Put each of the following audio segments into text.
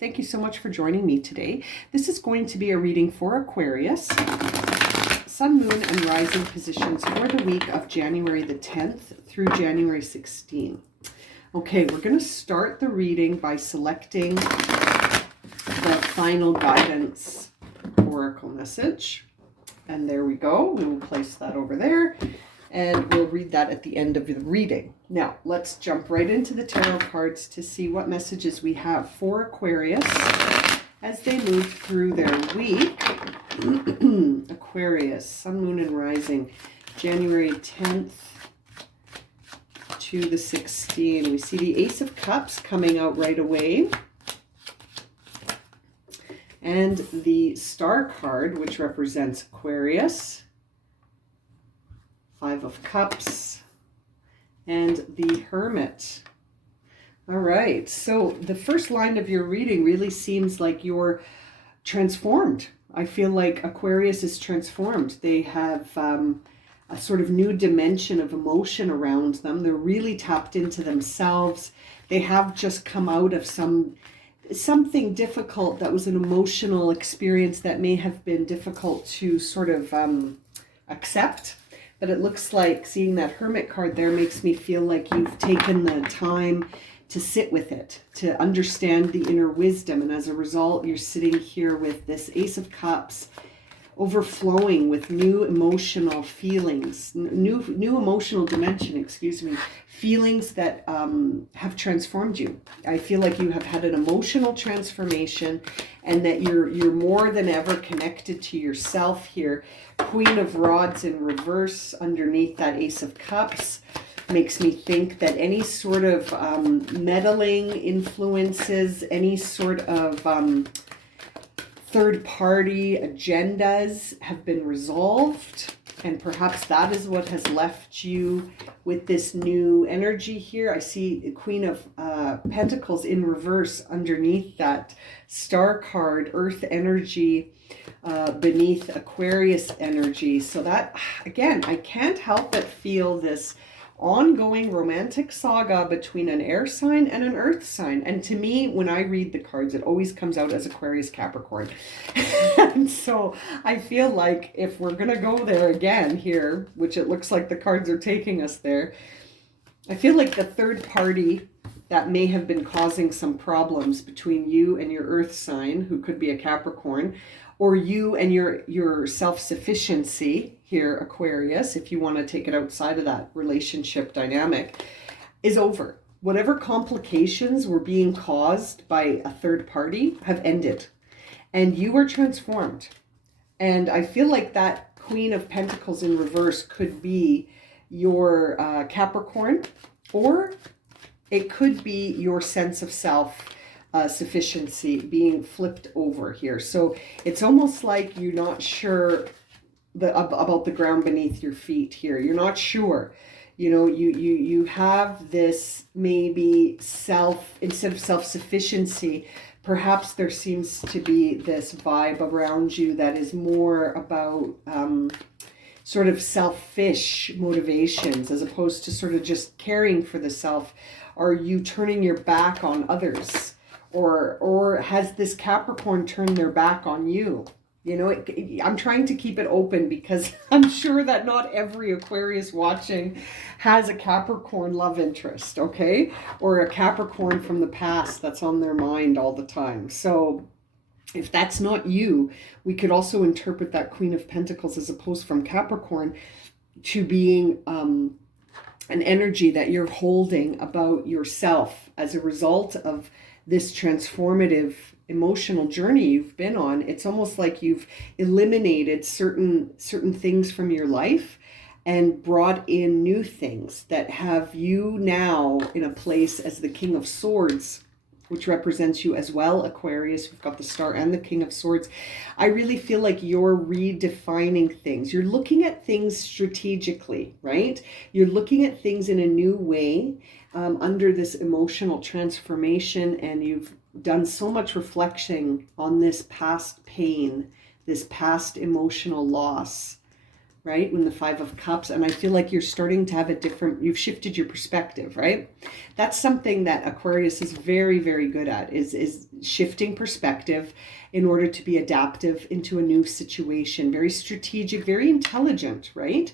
Thank you so much for joining me today. This is going to be a reading for Aquarius, Sun, Moon, and Rising positions for the week of January the 10th through January 16th. Okay, we're going to start the reading by selecting the final guidance oracle message. And there we go. We will place that over there. And we'll read that at the end of the reading. Now, let's jump right into the tarot cards to see what messages we have for Aquarius as they move through their week. Aquarius, Sun, Moon, and Rising, January 10th to the 16th. We see the Ace of Cups coming out right away. And the Star card, which represents Aquarius. Five of Cups, and the Hermit. All right, so the first line of your reading really seems like you're transformed. I feel like Aquarius is transformed. They have a sort of new dimension of emotion around them. They're really tapped into themselves. They have just come out of something difficult that was an emotional experience that may have been difficult to sort of accept. But it looks like seeing that Hermit card there makes me feel like you've taken the time to sit with it, to understand the inner wisdom. And as a result, you're sitting here with this Ace of Cups overflowing with new emotional feelings, new emotional dimension, feelings that have transformed you. I feel like you have had an emotional transformation and that you're more than ever connected to yourself here. Queen of Rods in reverse underneath that Ace of Cups makes me think that any sort of meddling influences, any sort of third-party agendas have been resolved, and perhaps that is what has left you with this new energy here. I see the Queen of Pentacles in reverse underneath that Star card, Earth energy, beneath Aquarius energy. So that, again, I can't help but feel this ongoing romantic saga between an air sign and an earth sign. And to me, when I read the cards, it always comes out as Aquarius Capricorn. And so I feel like if we're going to go there again here, which it looks like the cards are taking us there, I feel like the third party that may have been causing some problems between you and your earth sign, who could be a Capricorn, or you and your self-sufficiency here, Aquarius, if you want to take it outside of that relationship dynamic, is over. Whatever complications were being caused by a third party have ended. And you are transformed. And I feel like that Queen of Pentacles in reverse could be your Capricorn, or it could be your sense of self sufficiency being flipped over here. So it's almost like you're not sure about the ground beneath your feet here. You're not sure. You know, you have this maybe instead of self-sufficiency, perhaps there seems to be this vibe around you that is more about sort of selfish motivations as opposed to sort of just caring for the self. Are you turning your back on others? Or has this Capricorn turned their back on you? You know, I'm trying to keep it open because I'm sure that not every Aquarius watching has a Capricorn love interest, okay? Or a Capricorn from the past that's on their mind all the time. So if that's not you, we could also interpret that Queen of Pentacles as opposed from Capricorn to being an energy that you're holding about yourself as a result of this transformative emotional journey you've been on. It's almost like you've eliminated certain things from your life and brought in new things that have you now in a place as the King of Swords, which represents you as well, Aquarius. We've got the Star and the King of Swords. I really feel like you're redefining things. You're looking at things strategically, right? You're looking at things in a new way under this emotional transformation, and you've done so much reflection on this past pain, this past emotional loss right? When the Five of Cups, and I feel like you're starting to have you've shifted your perspective, right? That's something that Aquarius is very, very good at, is shifting perspective in order to be adaptive into a new situation, very strategic, very intelligent, right?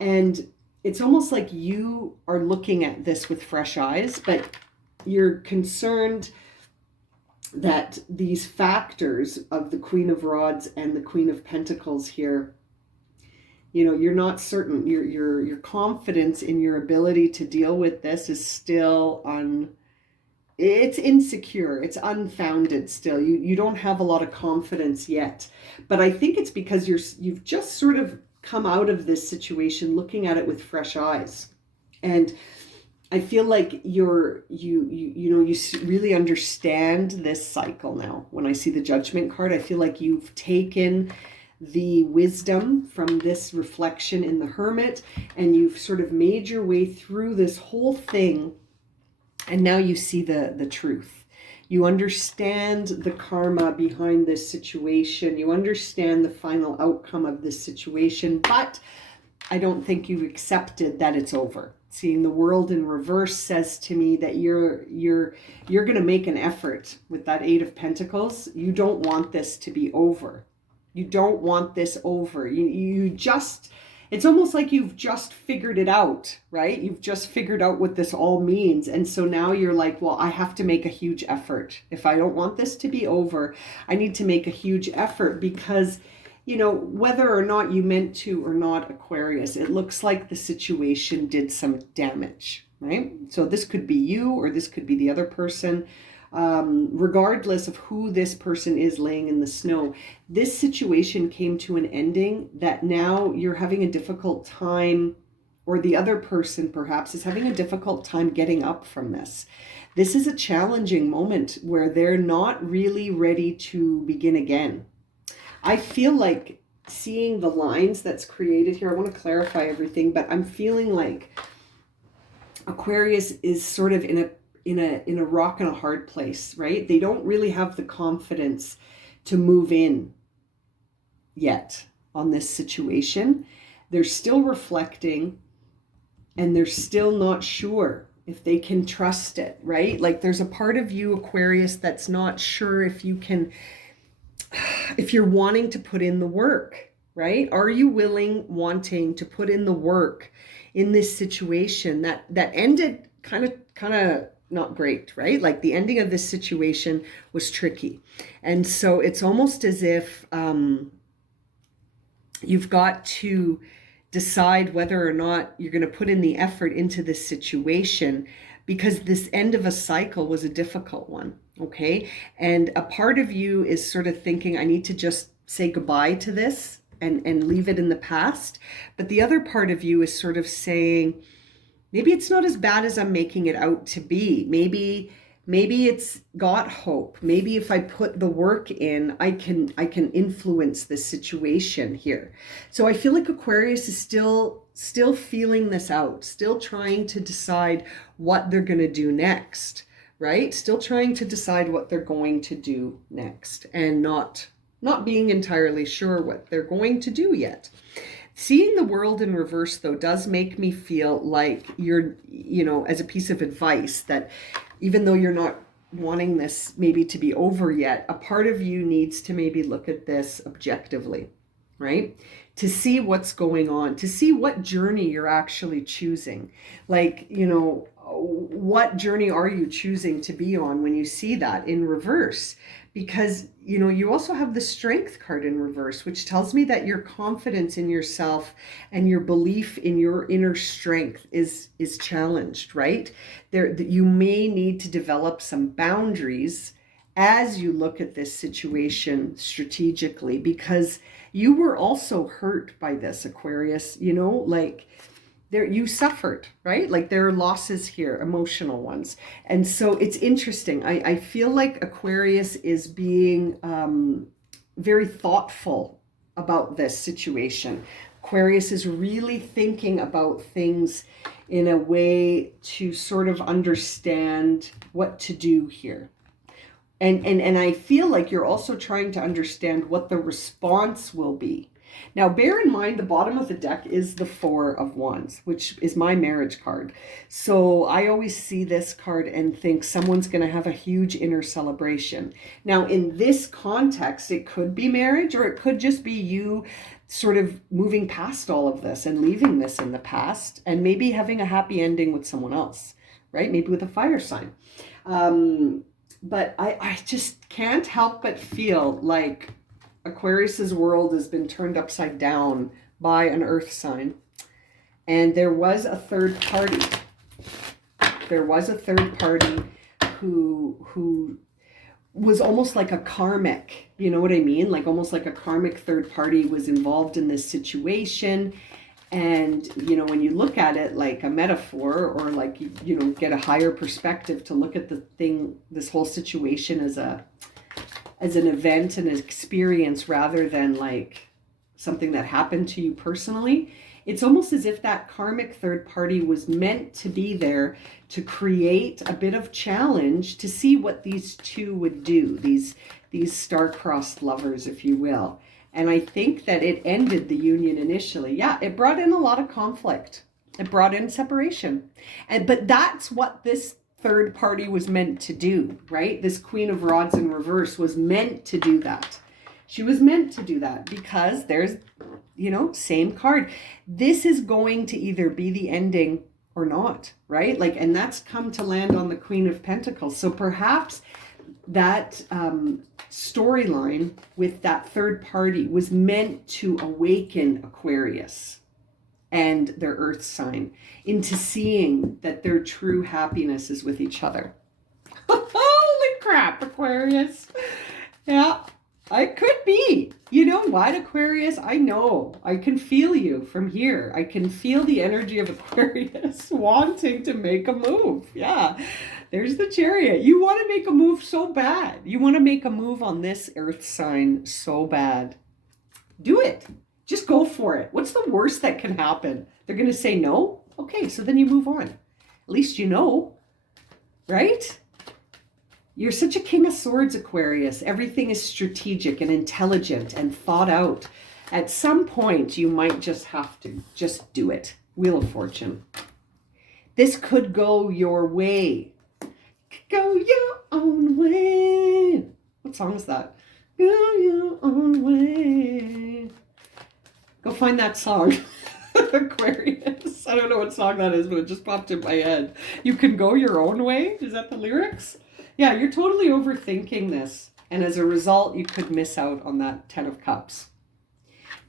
And it's almost like you are looking at this with fresh eyes, but you're concerned that these factors of the Queen of Rods and the Queen of Pentacles here, you're not certain. Your confidence in your ability to deal with this is still it's insecure. It's unfounded still. You don't have a lot of confidence yet. But I think it's because you've just sort of come out of this situation looking at it with fresh eyes. And I feel like you really understand this cycle now. When I see the Judgment card, I feel like you've taken the wisdom from this reflection in the Hermit, and you've sort of made your way through this whole thing, and now you see the truth. You understand the karma behind this situation. You understand the final outcome of this situation, but I don't think you've accepted that it's over. Seeing the World in reverse says to me that you're going to make an effort with that Eight of Pentacles. You don't want this to be over. You don't want this over. It's almost like you've just figured it out, right? You've just figured out what this all means. And so now you're like, well, I have to make a huge effort. If I don't want this to be over, I need to make a huge effort because, whether or not you meant to or not, Aquarius, it looks like the situation did some damage, right? So this could be you or this could be the other person. Regardless of who this person is laying in the snow, this situation came to an ending that now you're having a difficult time, or the other person perhaps is having a difficult time getting up from this. This is a challenging moment where they're not really ready to begin again. I feel like seeing the lines that's created here, I want to clarify everything, but I'm feeling like Aquarius is sort of in a rock and a hard place, right? They don't really have the confidence to move in yet on this situation. They're still reflecting and they're still not sure if they can trust it, right? Like there's a part of you, Aquarius, that's not sure if you're wanting to put in the work, right? Are you wanting to put in the work in this situation that ended kind of not great, right? Like the ending of this situation was tricky. And so it's almost as if you've got to decide whether or not you're going to put in the effort into this situation, because this end of a cycle was a difficult one, okay? And a part of you is sort of thinking, I need to just say goodbye to this and leave it in the past. But the other part of you is sort of saying, maybe it's not as bad as I'm making it out to be. Maybe it's got hope. Maybe if I put the work in, I can influence this situation here. So I feel like Aquarius is still feeling this out, still trying to decide what they're going to do next, right? Still trying to decide what they're going to do next, and not being entirely sure what they're going to do yet. Seeing the World in reverse, though, does make me feel like you're, as a piece of advice, that even though you're not wanting this maybe to be over yet, a part of you needs to maybe look at this objectively, right? To see what's going on, to see what journey you're actually choosing. Like, what journey are you choosing to be on when you see that in reverse? Because, you also have the Strength card in reverse, which tells me that your confidence in yourself and your belief in your inner strength is challenged, right? You may need to develop some boundaries as you look at this situation strategically, because you were also hurt by this, Aquarius, you suffered, right? Like there are losses here, emotional ones. And so it's interesting. I feel like Aquarius is being very thoughtful about this situation. Aquarius is really thinking about things in a way to sort of understand what to do here. And I feel like you're also trying to understand what the response will be. Now, bear in mind, the bottom of the deck is the Four of Wands, which is my marriage card. So I always see this card and think someone's going to have a huge inner celebration. Now, in this context, it could be marriage, or it could just be you sort of moving past all of this and leaving this in the past and maybe having a happy ending with someone else, right? Maybe with a fire sign. But I just can't help but feel like Aquarius's world has been turned upside down by an earth sign. And there was a third party. There was a third party who was almost like a karmic, you know what I mean? Like almost like a karmic third party was involved in this situation. And, you know, when you look at it like a metaphor, or like, you know, get a higher perspective to look at the thing, this whole situation as an event and an experience rather than like something that happened to you personally, it's almost as if that karmic third party was meant to be there to create a bit of challenge to see what these two would do, these star-crossed lovers, if you will. And I think that it ended the union initially. Yeah, it brought in a lot of conflict. It brought in separation. But that's what this third party was meant to do, right? This Queen of Rods in reverse was meant to do that. She was meant to do that because there's, you know, same card. This is going to either be the ending or not, right? Like, and that's come to land on the Queen of Pentacles. So perhaps that storyline with that third party was meant to awaken Aquarius and their earth sign into seeing that their true happiness is with each other. Holy crap, Aquarius. Yeah, I could be. You know what, Aquarius? I know. I can feel you from here. I can feel the energy of Aquarius wanting to make a move. Yeah, there's the Chariot. You want to make a move so bad. You want to make a move on this earth sign so bad. Do it. Just go for it. What's the worst that can happen? They're going to say no? Okay, so then you move on. At least you know, right? You're such a King of Swords, Aquarius. Everything is strategic and intelligent and thought out. At some point, you might just have to just do it. Wheel of Fortune. This could go your way. Go your own way. What song is that? Go your own way. Go find that song. Aquarius. I don't know what song that is, but it just popped in my head. You can go your own way? Is that the lyrics? Yeah, you're totally overthinking this. And as a result, you could miss out on that 10 of Cups.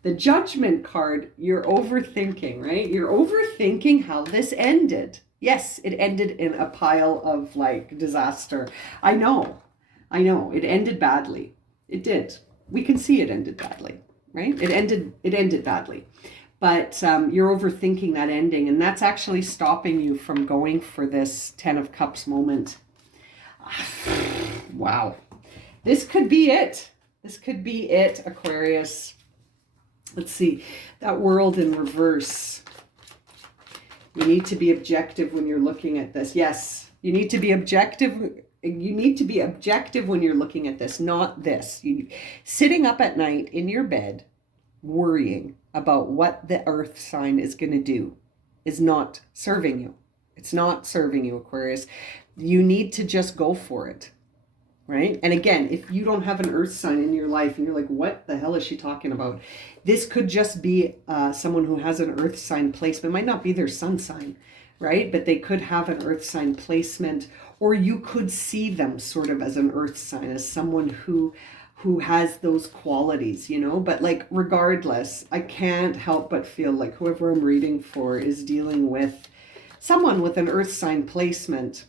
The Judgment card, you're overthinking, right? You're overthinking how this ended. Yes, it ended in a pile of like disaster. I know. It ended badly. It did. We can see it ended badly, right? It ended badly. But you're overthinking that ending, and that's actually stopping you from going for this 10 of Cups moment. Wow. This could be it. This could be it, Aquarius. Let's see. That World in reverse. You need to be objective when you're looking at this. Yes, you need to be objective. You need to be objective when you're looking at this, not this. Sitting up at night in your bed, worrying about what the earth sign is going to do is not serving you. It's not serving you, Aquarius. You need to just go for it, right? And again, if you don't have an earth sign in your life and you're like, what the hell is she talking about? This could just be someone who has an earth sign placement. It might not be their sun sign, right? But they could have an earth sign placement, or you could see them sort of as an earth sign, as someone who has those qualities, you know. But like, regardless, I can't help but feel like whoever I'm reading for is dealing with someone with an earth sign placement.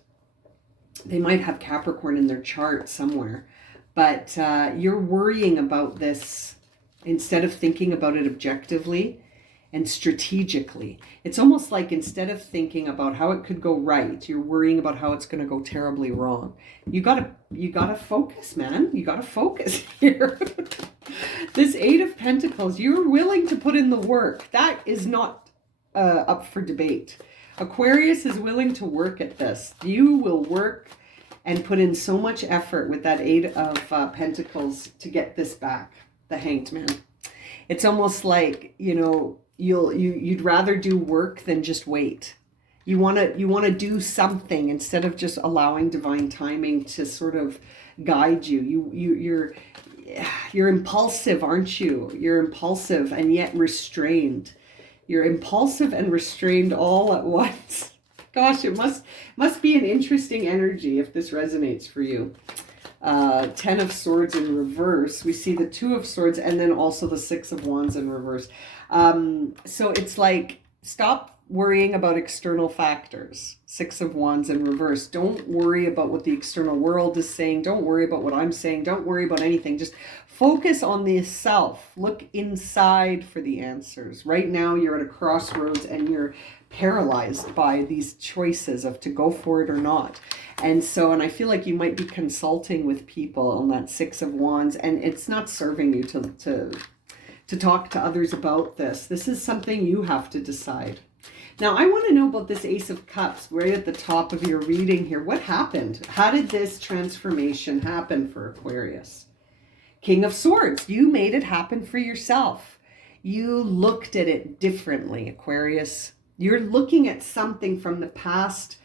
They might have Capricorn in their chart somewhere, but you're worrying about this instead of thinking about it objectively and strategically. It's almost like instead of thinking about how it could go right, you're worrying about how it's going to go terribly wrong. You gotta focus, man. You gotta focus here. This 8 of Pentacles, you're willing to put in the work. That is not up for debate. Aquarius is willing to work at this. You will work and put in so much effort with that 8 of Pentacles to get this back. The Hanged Man. It's almost like, you'd rather do work than just wait. You want to do something instead of just allowing divine timing to sort of guide you. You're impulsive, aren't you? You're impulsive and yet restrained. You're impulsive and restrained all at once. Gosh, it must be an interesting energy if this resonates for you. 10 of Swords in reverse. We see the 2 of Swords and then also the 6 of Wands in reverse. So it's like, stop worrying about external factors. 6 of Wands in reverse. Don't worry about what the external world is saying. Don't worry about what I'm saying. Don't worry about anything. Just focus on the self. Look inside for the answers. Right now you're at a crossroads and you're paralyzed by these choices of to go for it or not. And I feel like you might be consulting with people on that 6 of Wands, and it's not serving you to talk to others about this. This is something you have to decide. Now, I want to know about this Ace of Cups right at the top of your reading here. What happened? How did this transformation happen for Aquarius? King of Swords, you made it happen for yourself. You looked at it differently, Aquarius. You're looking at something from the past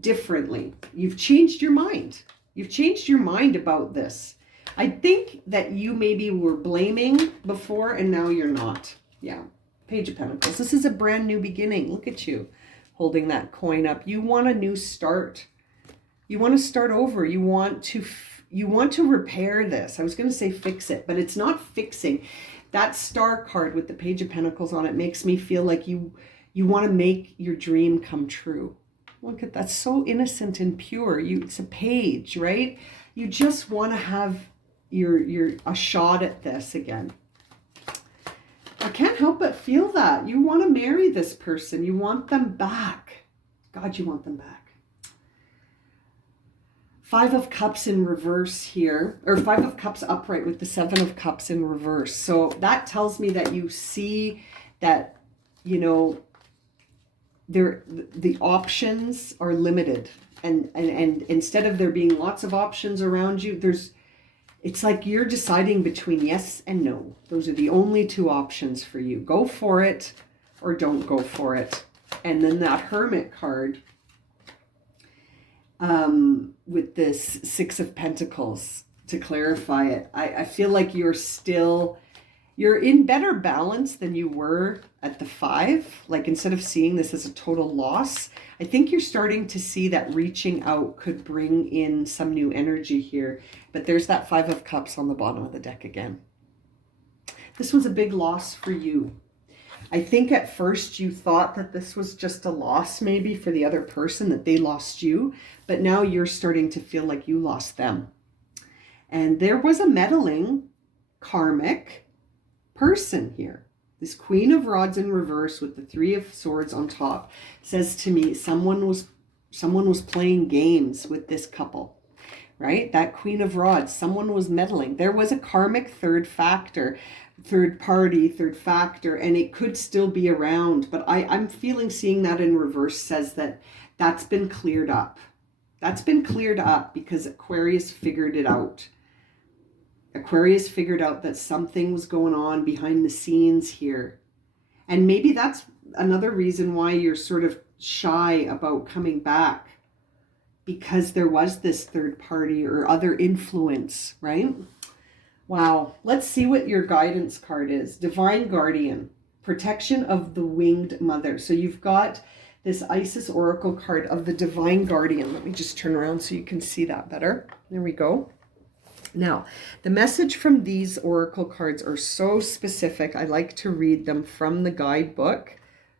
differently. You've changed your mind. You've changed your mind about this. I think that you maybe were blaming before and now you're not. Yeah. Page of Pentacles. This is a brand new beginning. Look at you holding that coin up. You want a new start. You want to start over. You want to repair this. I was going to say fix it, but it's not fixing. That star card with the Page of Pentacles on it makes me feel like you want to make your dream come true. Look at that. So innocent and pure. It's a page, right? You just want to have a shot at this again. I can't help but feel that. You want to marry this person. You want them back. God, you want them back. 5 of Cups in reverse here, or 5 of Cups upright with the 7 of Cups in reverse. So that tells me that you see that, the options are limited. And instead of there being lots of options around you, it's like you're deciding between yes and no. Those are the only 2 options for you. Go for it or don't go for it. And then that Hermit card with this 6 of Pentacles to clarify it. I feel like you're in better balance than you were at the 5. Like, instead of seeing this as a total loss, I think you're starting to see that reaching out could bring in some new energy here. But there's that 5 of Cups on the bottom of the deck again. This was a big loss for you. I think at first you thought that this was just a loss maybe for the other person, that they lost you. But now you're starting to feel like you lost them. And there was a meddling karmic person here. This Queen of Rods in reverse with the 3 of Swords on top says to me someone was playing games with this couple, right? That Queen of Rods, someone was meddling. There was a karmic third factor, third party, third factor, and it could still be around. But I'm seeing that in reverse says that that's been cleared up. That's been cleared up because Aquarius figured it out. Aquarius figured out that something was going on behind the scenes here. And maybe that's another reason why you're sort of shy about coming back, because there was this third party or other influence, right? Wow. Let's see what your guidance card is. Divine Guardian, protection of the winged mother. So you've got this Isis Oracle card of the Divine Guardian. Let me just turn around so you can see that better. There we go. Now, the message from these oracle cards are so specific. I like to read them from the guidebook.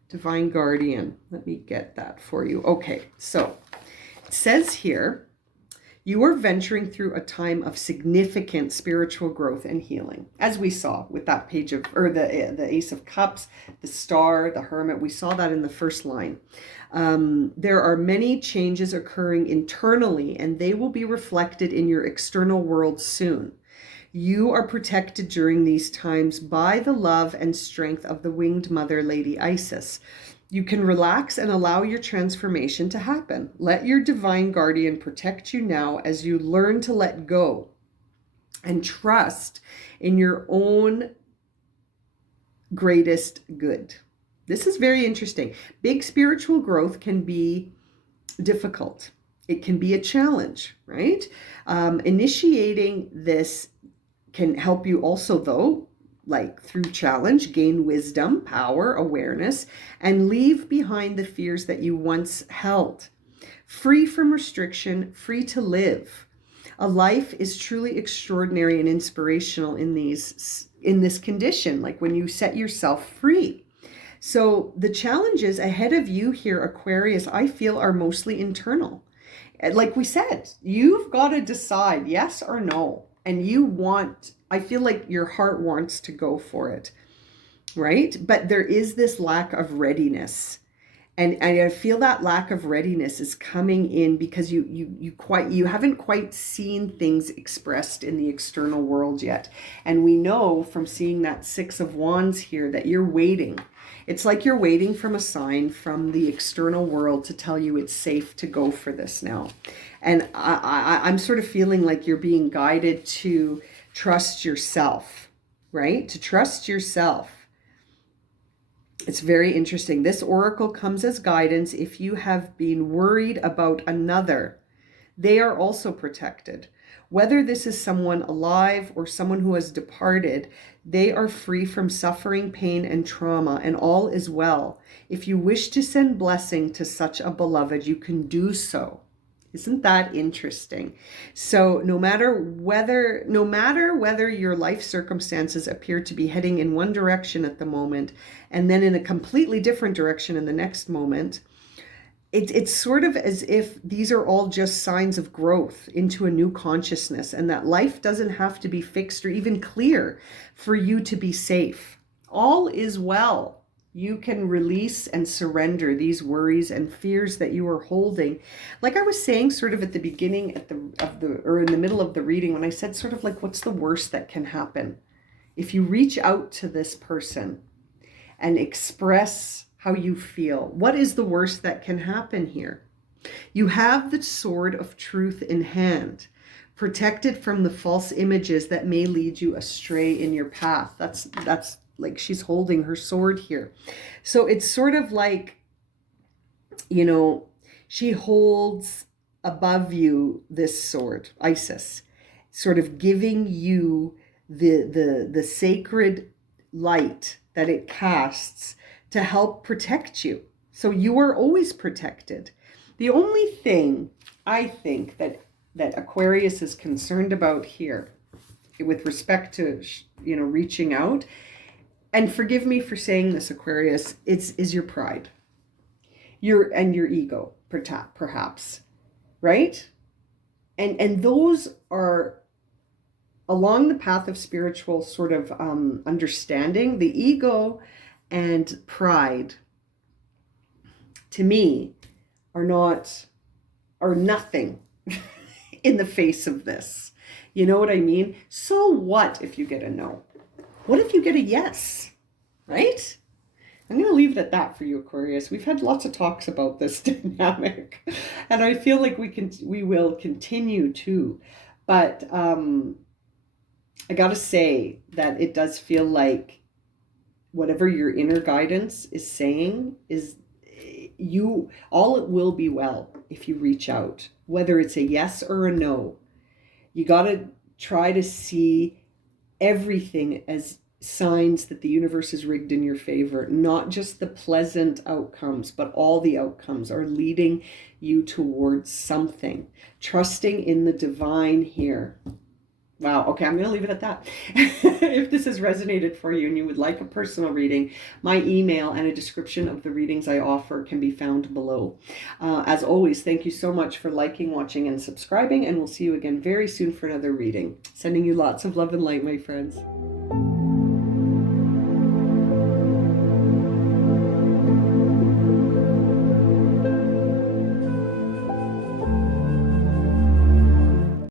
Divine Guardian. Let me get that for you. Okay, so it says here, you are venturing through a time of significant spiritual growth and healing. As we saw with that page of, or the Ace of Cups, the Star, the Hermit, we saw that in the first line. There are many changes occurring internally, and they will be reflected in your external world soon. You are protected during these times by the love and strength of the winged mother, Lady Isis. You can relax and allow your transformation to happen. Let your divine guardian protect you now as you learn to let go and trust in your own greatest good. This is very interesting. Big spiritual growth can be difficult. It can be a challenge, right? Initiating this can help you also, though, like through challenge, gain wisdom, power, awareness, and leave behind the fears that you once held. Free from restriction, free to live. A life is truly extraordinary and inspirational in this condition, like when you set yourself free. So the challenges ahead of you here, Aquarius, I feel are mostly internal. Like we said, you've got to decide yes or no. And I feel like your heart wants to go for it, right? But there is this lack of readiness. And I feel that lack of readiness is coming in because you haven't quite seen things expressed in the external world yet. And we know from seeing that Six of Wands here that you're waiting. It's like you're waiting from a sign from the external world to tell you it's safe to go for this now. And I'm sort of feeling like you're being guided to trust yourself, right? To trust yourself. It's very interesting. This oracle comes as guidance if you have been worried about another. They are also protected. Whether this is someone alive or someone who has departed, they are free from suffering, pain, and trauma, and all is well. If you wish to send blessing to such a beloved, you can do so. Isn't that interesting? So no matter whether your life circumstances appear to be heading in one direction at the moment and then in a completely different direction in the next moment, it's sort of as if these are all just signs of growth into a new consciousness, and that life doesn't have to be fixed or even clear for you to be safe. All is well. You can release and surrender these worries and fears that you are holding. Like I was saying sort of at the beginning or in the middle of the reading, when I said sort of like, what's the worst that can happen? If you reach out to this person and express how you feel, what is the worst that can happen here? You have the sword of truth in hand, protected from the false images that may lead you astray in your path. That's like she's holding her sword here. So it's sort of like, she holds above you this sword, Isis, sort of giving you the sacred light that it casts to help protect you. So you are always protected. The only thing I think that Aquarius is concerned about here with respect to, reaching out, and forgive me for saying this, Aquarius, is your pride. Your ego, perhaps, right? And those are along the path of spiritual sort of understanding. The ego and pride, to me, are nothing in the face of this. You know what I mean? So what if you get a no? What if you get a yes, right? I'm going to leave it at that for you, Aquarius. We've had lots of talks about this dynamic, and I feel like we will continue to. But I got to say that it does feel like whatever your inner guidance is saying is all it will be well if you reach out, whether it's a yes or a no. You got to try to see everything as signs that the universe is rigged in your favor, not just the pleasant outcomes, but all the outcomes are leading you towards something. Trusting in the divine here. Wow. Okay, I'm going to leave it at that. If this has resonated for you and you would like a personal reading, my email and a description of the readings I offer can be found below. As always, thank you so much for liking, watching, and subscribing, and we'll see you again very soon for another reading. Sending you lots of love and light, my friends.